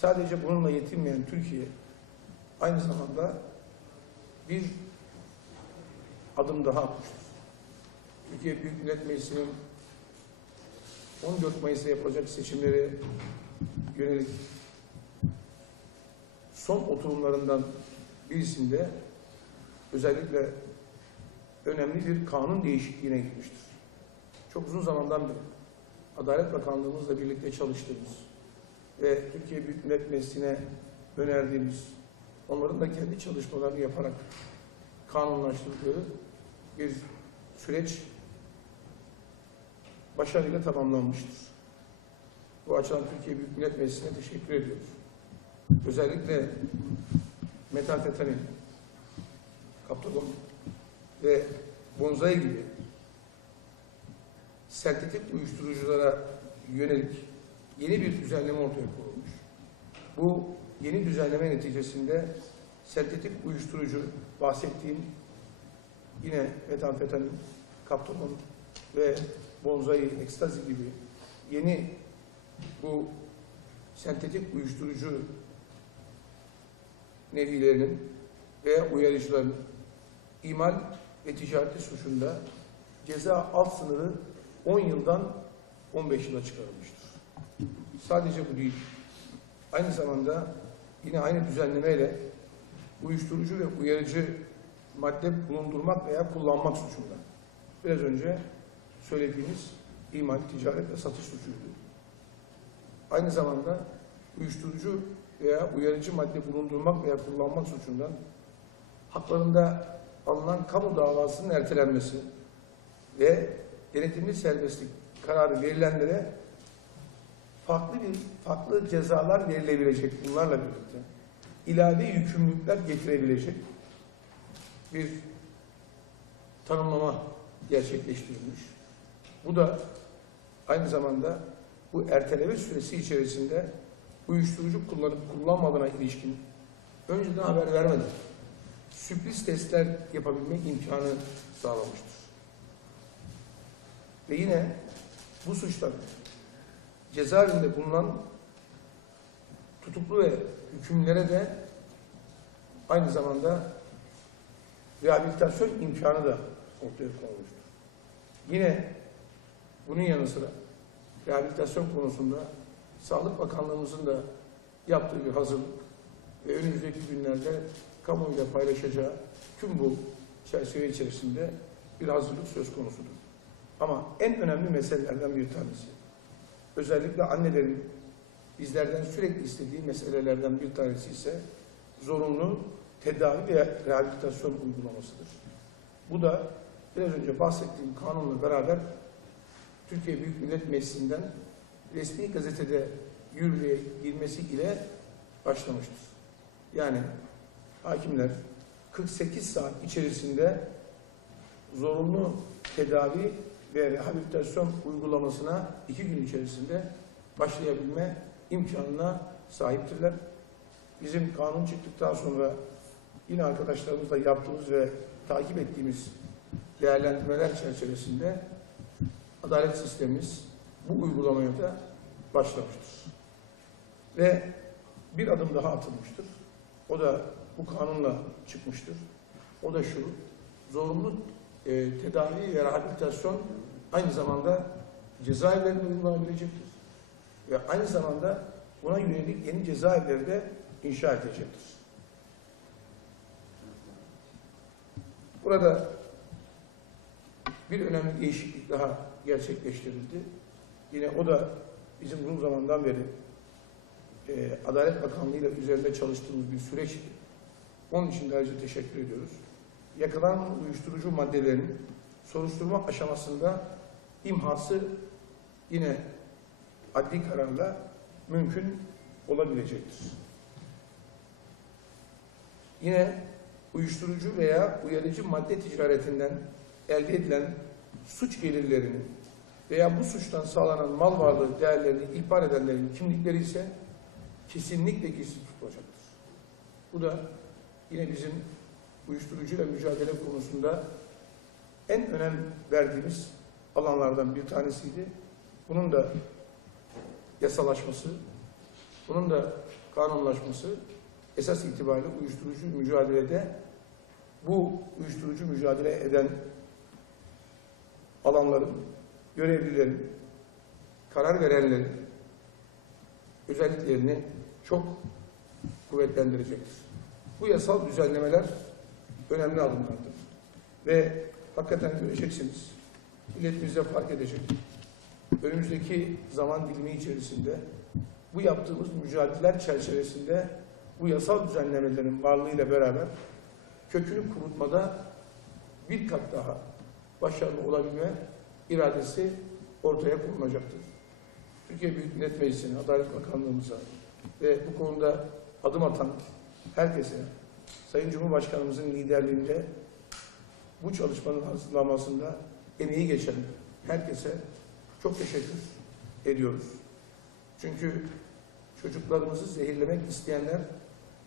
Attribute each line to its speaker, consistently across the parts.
Speaker 1: sadece bununla yetinmeyen Türkiye aynı zamanda bir adım daha atmıştır. Türkiye Büyük Millet Meclisi'nin 14 Mayıs'ta yapılacak seçimlere yönelik son oturumlarından birisinde özellikle önemli bir kanun değişikliğine gitmiştir. Çok uzun zamandan beri Adalet Bakanlığımızla birlikte çalıştığımız ve Türkiye Büyük Millet Meclisi'ne önerdiğimiz, onların da kendi çalışmalarını yaparak kanunlaştırdığı bir süreç başarıyla tamamlanmıştır. Bu açıdan Türkiye Büyük Millet Meclisi'ne teşekkür ediyoruz. Özellikle metanfetamin, kaptolon ve bonzai gibi sentetik uyuşturuculara yönelik yeni bir düzenleme ortaya konulmuş. Bu yeni düzenleme neticesinde sentetik uyuşturucu bahsettiğim yine metamfetamin, kaptolon ve bonzai, ekstazi gibi yeni bu sentetik uyuşturucu nevilerinin veya uyarıcıların imal ve ticareti suçunda ceza alt sınırı 10 yıldan 15 yıla çıkarılmıştır. Sadece bu değil. Aynı zamanda yine aynı düzenlemeyle uyuşturucu ve uyarıcı madde bulundurmak veya kullanmak suçunda. Biraz önce söylediğimiz imal, ticaret ve satış suçuydu. Aynı zamanda uyuşturucu veya uyarıcı madde bulundurmak veya kullanmak suçundan haklarında alınan kamu davasının ertelenmesi ve denetimli serbestlik kararı verilenlere farklı bir farklı cezalar verilebilecek bunlarla birlikte ilave yükümlülükler getirebilecek bir tanımlama gerçekleştirilmiş. Bu da aynı zamanda bu erteleme süresi içerisinde uyuşturucu kullanıp kullanmadığına ilişkin önceden haber vermeden sürpriz testler yapabilme imkanı sağlamıştır. Ve yine bu suçtan cezaevinde bulunan tutuklu ve hükümlere de aynı zamanda rehabilitasyon imkanı da ortaya konulmuştur. Yine bunun yanı sıra rehabilitasyon konusunda Sağlık Bakanlığımızın da yaptığı bir hazırlık ve önümüzdeki günlerde kamuoyuyla paylaşacağı tüm bu çerçeve içerisinde bir hazırlık söz konusudur. Ama en önemli meselelerden bir tanesi, özellikle annelerin bizlerden sürekli istediği meselelerden bir tanesi ise zorunlu tedavi ve rehabilitasyon uygulamasıdır. Bu da biraz önce bahsettiğim kanunla beraber Türkiye Büyük Millet Meclisi'nden resmi gazetede yürürlüğe girmesi ile başlamıştır. Yani hakimler 48 saat içerisinde zorunlu tedavi ve rehabilitasyon uygulamasına iki gün içerisinde başlayabilme imkanına sahiptirler. Bizim kanun çıktıktan sonra yine arkadaşlarımızla yaptığımız ve takip ettiğimiz değerlendirmeler çerçevesinde adalet sistemimiz bu uygulamaya da başlamıştır. Ve bir adım daha atılmıştır. O da bu kanunla çıkmıştır. O da şu, zorunlu e, tedavi ve rehabilitasyon aynı zamanda cezaevlerinde uygulanabilecektir. Ve aynı zamanda buna yönelik yeni cezaevleri de inşa edecektir. Burada bir önemli değişiklik daha gerçekleştirildi. Yine o da bizim uzun zamandan beri e, Adalet Bakanlığı ile üzerinde çalıştığımız bir süreçti. Onun için de ayrıca teşekkür ediyoruz. Yakalanan uyuşturucu maddelerin soruşturma aşamasında imhası yine adli kararla mümkün olabilecektir. Yine uyuşturucu veya uyarıcı madde ticaretinden elde edilen suç gelirlerinin veya bu suçtan sağlanan mal varlığı değerlerini ihbar edenlerin kimlikleri ise kesinlikle gizli tutulacaktır. Bu da yine bizim uyuşturucuyla mücadele konusunda en önem verdiğimiz alanlardan bir tanesiydi. Bunun da yasalaşması, bunun da kanunlaşması esas itibariyle uyuşturucu mücadelede bu uyuşturucu mücadele eden alanların, görevlilerin, karar verenlerin özelliklerini çok kuvvetlendirecektir. Bu yasal düzenlemeler önemli adımlardır. Ve hakikaten göreceksiniz, milletimiz de fark edecek. Önümüzdeki zaman dilimi içerisinde bu yaptığımız mücadeleler çerçevesinde bu yasal düzenlemelerin varlığıyla beraber kökünü kurutmada bir kat daha başarılı olabilme iradesi ortaya konulacaktır. Türkiye Büyük Millet Meclisi'ne, Adalet Bakanlığımıza ve bu konuda adım atan herkese, Sayın Cumhurbaşkanımızın liderliğinde bu çalışmanın hazırlanmasında emeği geçen herkese çok teşekkür ediyoruz. Çünkü çocuklarımızı zehirlemek isteyenler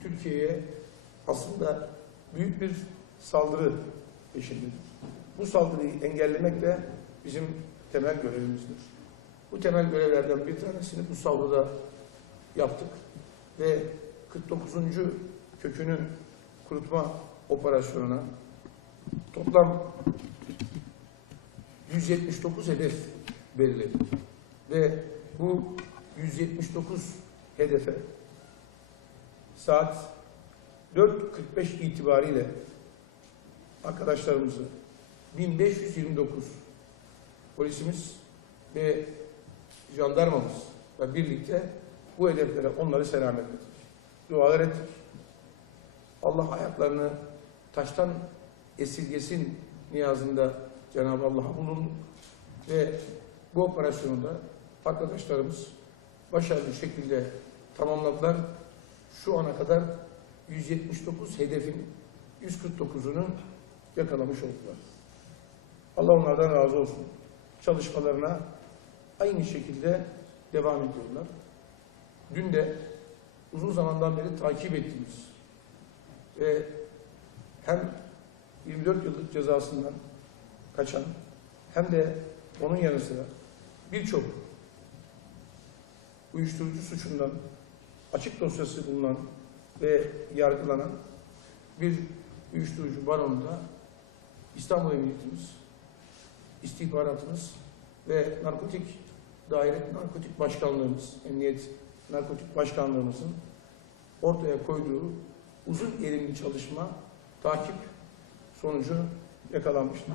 Speaker 1: Türkiye'ye aslında büyük bir saldırı peşindedir. Bu saldırıyı engellemek de bizim temel görevimizdir. Bu temel görevlerden bir tanesini bu saldırıda yaptık ve 49. kökünün kurutma operasyonuna toplam 179 hedef belirledik. Ve bu 179 hedefe saat 4.45 itibariyle arkadaşlarımızı 1529 polisimiz ve jandarmamızla birlikte bu hedeflere onları selamet ettik. Dualar ettik. Allah ayaklarını taştan esirgesin niyazında Cenab-ı Allah'a bulunduk ve bu operasyonu da arkadaşlarımız başarılı şekilde tamamladılar. Şu ana kadar 179 hedefin 149'unu yakalamış oldular. Allah onlardan razı olsun. Çalışmalarına aynı şekilde devam ediyorlar. Dün de uzun zamandan beri takip ettiğimiz ve hem 24 yıllık cezasından kaçan hem de onun yanı sıra birçok uyuşturucu suçundan açık dosyası bulunan ve yargılanan bir uyuşturucu baronunda İstanbul Emniyetimiz, istihbaratımız ve narkotik daire narkotik başkanlığımız, emniyet narkotik başkanlığımızın ortaya koyduğu uzun erimli çalışma takip sonucu yakalanmıştır.